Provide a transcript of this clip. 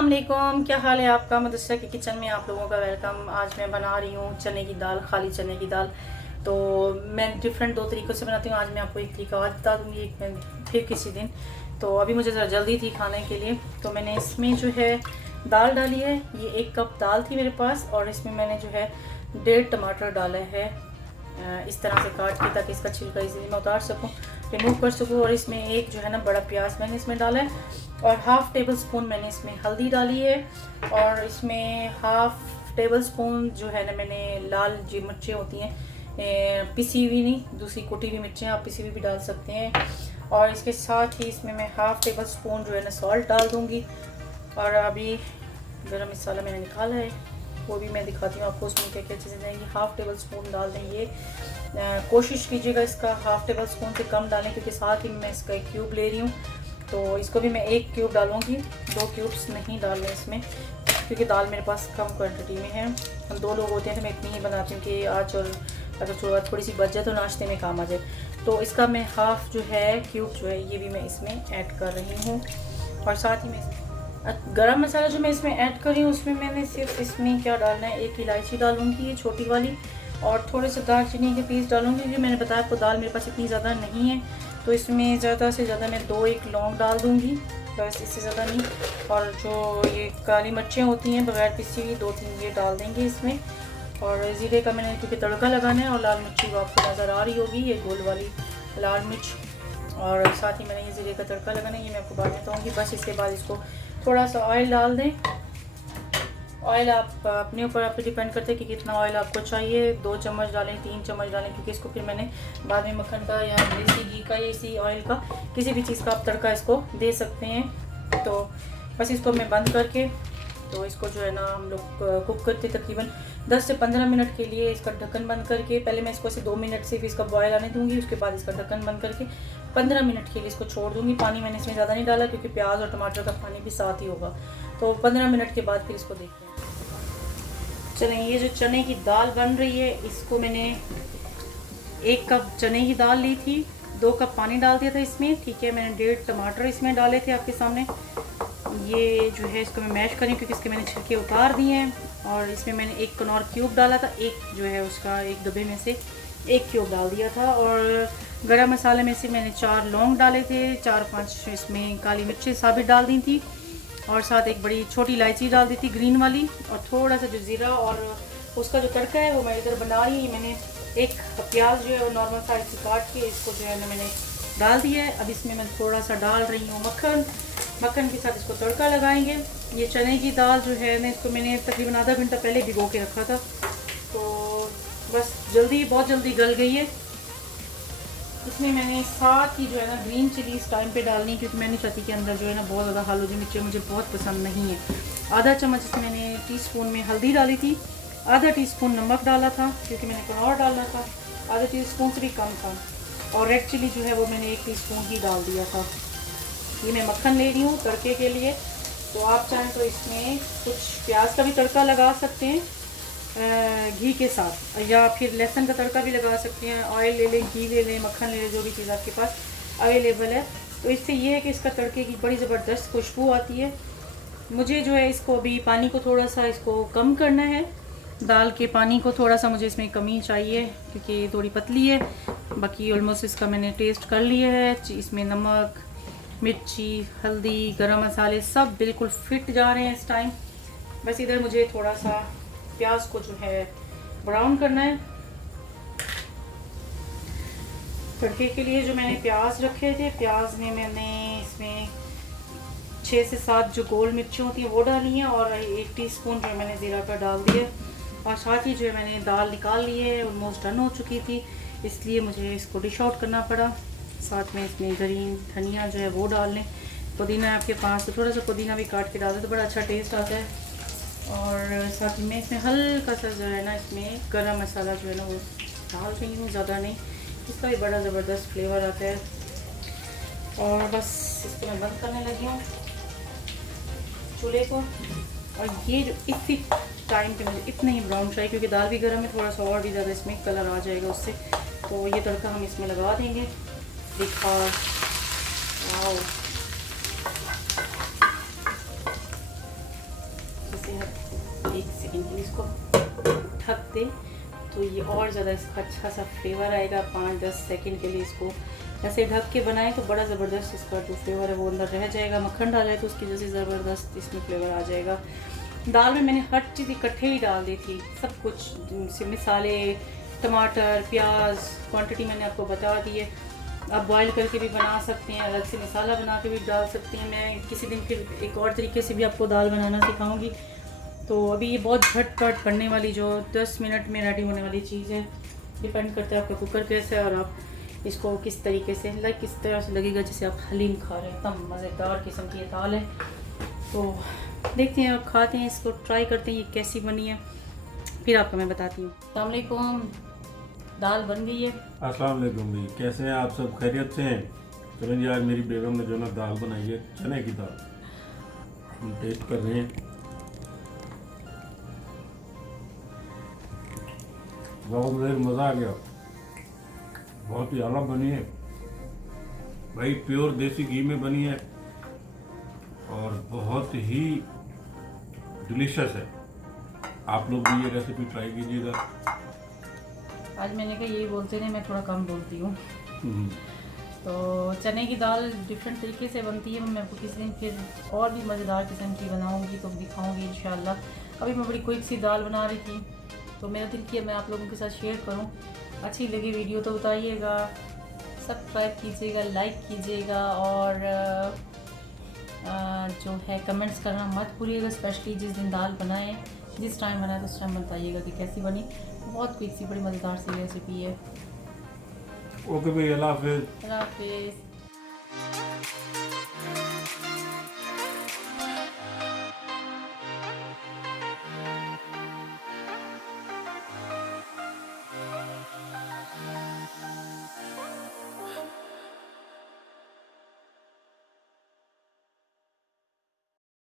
अस्सलाम वालेकुम, क्या हाल है आपका। मदरसा के किचन में आप लोगों का वेलकम। आज मैं बना रही हूँ चने की दाल, खाली चने की दाल। तो मैं डिफरेंट दो तरीक़ों से बनाती हूँ। आज मैं आपको एक तरीका आज बता दूँगी, एक मैं फिर किसी दिन। तो अभी मुझे ज़रा जल्दी थी खाने के लिए, तो मैंने इसमें जो है दाल डाली है। ये 1 कप दाल थी मेरे पास, और इसमें मैंने जो है 1.5 टमाटर डाला है, इस तरह से काट के, ताकि इसका छिलका इजीली मैं उतार सकूँ, रिमूव कर सकूँ। और इसमें एक जो है ना बड़ा प्याज मैंने इसमें डाला है, और हाफ़ टेबल स्पून मैंने इसमें हल्दी डाली है, और इसमें हाफ़ टेबल स्पून जो है ना मैंने लाल जी मिर्चें होती हैं, पिसी हुई नहीं, दूसरी कुटी हुई मिर्चें, आप पिसी हुई भी डाल सकते हैं। और इसके साथ ही इसमें मैं हाफ़ टेबल स्पून जो है ना सॉल्ट डाल दूँगी। और अभी गरम मसाला मैंने निकाला है, वो भी मैं दिखाती हूँ आपको उसमें क्या क्या चीज़ें देंगी। हाफ़ टेबल स्पून डाल दें ये। कोशिश कीजिएगा इसका हाफ़ टेबल स्पून से कम डालें, क्योंकि साथ ही मैं इसका एक क्यूब ले रही हूँ, तो इसको भी मैं 1 क्यूब डालूँगी, 2 क्यूब्स नहीं डालने इसमें, क्योंकि दाल मेरे पास कम क्वांटिटी में है। हम 2 लोग होते हैं, तो मैं इतनी ही बनाती हूँ कि आज और अगर थोड़ी सी बच जाए तो नाश्ते में काम आ जाए। तो इसका मैं हाफ़ जो है क्यूब जो है ये भी मैं इसमें ऐड कर रही हूँ। और साथ ही मैं गरम मसाला जो मैं इसमें ऐड कर रही हूँ, उसमें मैंने सिर्फ इसमें क्या डालना है, 1 इलायची डालूँगी, ये छोटी वाली, और थोड़े से दालचीनी के पीस डालूँगी, क्योंकि मैंने बताया आपको दाल मेरे पास इतनी ज़्यादा नहीं है, तो इसमें ज़्यादा से ज़्यादा मैं 2-1 लौंग डाल दूँगी, बस, इससे ज़्यादा नहीं। और जो ये काली मिर्चें होती हैं बग़ैर पिसी हुई, 2-3 ये डाल देंगे इसमें। और ज़ीरे का मैंने क्योंकि तड़का लगाना है, और लाल मिर्ची वो आपको नज़र आ रही होगी, ये गोल वाली लाल मिर्च, और साथ ही मैंने ये ज़ीरे का तड़का लगाना है, ये मैं आपको बाद में बताऊँगी। बस इसके बाद इसको थोड़ा सा ऑयल डाल दें। ऑयल आप अपने ऊपर आप पे डिपेंड करते हैं कि कितना ऑयल आपको चाहिए, 2 चम्मच डालें, 3 चम्मच डालें, क्योंकि इसको फिर मैंने बाद में मक्खन का या देसी घी का या इसी ऑयल का किसी भी चीज़ का आप तड़का इसको दे सकते हैं। तो बस इसको मैं बंद करके, तो इसको जो है ना हम लोग कुक करते तकरीबन 10 से 15 मिनट के लिए इसका ढक्कन बंद करके, पहले मैं इसको ऐसे 2 मिनट सिर्फ इसका बॉयल आने दूँगी, उसके बाद इसका ढक्कन बंद करके 15 मिनट के लिए इसको छोड़ दूँगी। पानी मैंने इसमें ज़्यादा नहीं डाला, क्योंकि प्याज और टमाटर का पानी भी साथ ही होगा। तो 15 मिनट के बाद फिर इसको देखते हैं। चलें, ये जो चने की दाल बन रही है, इसको मैंने 1 कप चने की दाल ली थी, 2 कप पानी डाल दिया था इसमें, ठीक है। मैंने 1.5 टमाटर इसमें डाले थे आपके सामने। ये जो है इसको मैं मैश करी, क्योंकि इसके मैंने छिलके उतार दिए हैं। और इसमें मैंने 1 कनौर क्यूब डाला था, एक जो है उसका एक डब्बे में से 1 क्यूब डाल दिया था। और गरम मसाले में से मैंने 4 लौंग डाले थे, 4-5 इसमें काली मिर्चें साबित डाल दी थी, और साथ एक बड़ी छोटी इलायची डाल दी थी ग्रीन वाली, और थोड़ा सा जो ज़ीरा और उसका जो तड़का है वो मैं इधर बना रही हूँ। मैंने एक प्याज जो है वो नॉर्मल साइज से काट के इसको जो है ना मैंने डाल दिया है। अब इसमें मैं थोड़ा सा डाल रही हूँ मक्खन के साथ इसको तड़का लगाएंगे। ये चने की दाल जो है ना, इसको मैंने तकरीबन आधा घंटा पहले भिगो के रखा था, तो बस बहुत जल्दी गल गई है। इसमें मैंने साथ ही जो है ना ग्रीन चिली इस टाइम पे डालनी, क्योंकि मैं नहीं चाहती कि अंदर जो है ना बहुत ज़्यादा हल्दी मिर्ची मुझे बहुत पसंद नहीं है। आधा चम्मच इसमें मैंने टीस्पून में हल्दी डाली थी, आधा टीस्पून नमक डाला था, क्योंकि मैंने कनौर डालना था, आधा टीस्पून से भी कम था। और रेड चिली जो है वो मैंने 1 टीस्पून ही डाल दिया था। ये मैं मक्खन ले रही हूँ तड़के के लिए, तो आप चाहें तो इसमें कुछ प्याज का भी तड़का लगा सकते हैं घी के साथ, या फिर लहसुन का तड़का भी लगा सकते हैं। ऑयल ले लें, घी ले लें, मक्खन ले लें, जो भी चीज़ आपके पास अवेलेबल है। तो इससे ये है कि इसका तड़के की बड़ी ज़बरदस्त खुशबू आती है। मुझे जो है इसको अभी पानी को थोड़ा सा इसको कम करना है, दाल के पानी को थोड़ा सा मुझे इसमें कमी चाहिए, क्योंकि थोड़ी पतली है। बाकी ऑलमोस्ट इसका मैंने टेस्ट कर लिया है, इसमें नमक, मिर्ची, हल्दी, गरम मसाले सब बिल्कुल फिट जा रहे हैं इस टाइम। बस इधर मुझे थोड़ा सा प्याज को जो है ब्राउन करना है। तड़के के लिए जो मैंने प्याज रखे थे, प्याज में मैंने इसमें 6 से 7 जो गोल मिर्ची होती हैं वो डाली हैं, और 1 टीस्पून जो मैंने ज़ीरा का डाल दिया। और साथ ही जो है मैंने दाल निकाल ली है, ऑलमोस्ट डन हो चुकी थी, इसलिए मुझे इसको डिश आउट करना पड़ा। साथ में इसमें ग्रीन धनिया जो है वो डाल लें, पुदीना आपके पास तो थोड़ा सा पुदीना भी काट के डाल दें तो बड़ा अच्छा टेस्ट आता है। और साथ ही मैं इसमें हल्का सा जो है ना इसमें गरम मसाला जो है ना वो डाल रही हूँ, ज़्यादा नहीं, इसका भी बड़ा ज़बरदस्त फ्लेवर आता है। और बस इसको मैं बंद करने लगी हूँ चूल्हे को। और ये जो इसी टाइम पे मुझे इतना ही ब्राउन चाहिए, क्योंकि दाल भी गर्म है, थोड़ा सा और भी ज़्यादा इसमें कलर आ जाएगा उससे। तो ये तड़का हम इसमें लगा देंगे। दिखा, वाओ, 1 सेकंड के लिए इसको ढक दे तो ये और ज़्यादा इसका अच्छा सा फ्लेवर आएगा। 5-10 सेकंड के लिए इसको ऐसे ढक के बनाएं तो बड़ा ज़बरदस्त इसका जो फ्लेवर है वो अंदर रह जाएगा। मक्खन डाले तो उसकी वजह से ज़बरदस्त इसमें फ्लेवर आ जाएगा। दाल में मैंने हर चीज़ इकट्ठे ही डाल दी थी, सब कुछ जैसे मसाले, टमाटर, प्याज, क्वांटिटी मैंने आपको बता दी है। आप बॉईल करके भी बना सकते हैं, अलग से मसाला बना के भी डाल सकते हैं। मैं किसी दिन फिर एक और तरीके से भी आपको दाल बनाना सिखाऊंगी। तो अभी ये बहुत झटपट बनने वाली जो 10 मिनट में रेडी होने वाली चीज़ है। डिपेंड करता है आपका कुकर कैसे है और आप इसको किस तरीके से किस तरह से लगेगा जैसे आप हलीम खा रहे हैं। एकदम मज़ेदार किस्म की दाल है। तो देखते हैं, आप खाते हैं, इसको ट्राई करते हैं ये कैसी बनी है, फिर आपको मैं बताती हूँ। अस्सलाम वालेकुम, दाल बन गई है। अस्सलाम वालेकुम जी, कैसे हैं आप सब? खैरियत से हैं? चलें जी, आज मेरी बेगम ने जो ना दाल बनाई है, चने की दाल, हम टेस्ट कर रहे हैं। बहुत मज़ा आ गया, बहुत ही आला बनी है भाई, प्योर देसी घी में बनी है और बहुत ही डिलीशियस है। आप लोग भी ये रेसिपी ट्राई कीजिएगा। आज मैंने कहा यही बोलते नहीं, मैं थोड़ा कम बोलती हूँ। तो चने की दाल डिफरेंट तरीके से बनती है। मैं आपको किसी दिन फिर और भी मज़ेदार किस्म की बनाऊँगी तो दिखाऊँगी इंशाल्लाह। अभी मैं बड़ी क्विक सी दाल बना रही थी तो मेरा दिल किया मैं आप लोगों के साथ शेयर करूं। अच्छी लगी वीडियो तो बताइएगा, सब्सक्राइब कीजिएगा, लाइक कीजिएगा और जो है कमेंट्स करना मत भूलिएगा। स्पेशली जिस दिन दाल बनाएं, जिस टाइम बनाए तो उस टाइम बताइएगा कि कैसी बनी। बहुत क्विक सी बड़ी मज़ेदार सी रेसिपी है। ओके भाई, अल्लाह हाफिज़। अल्लाह हाफिज़।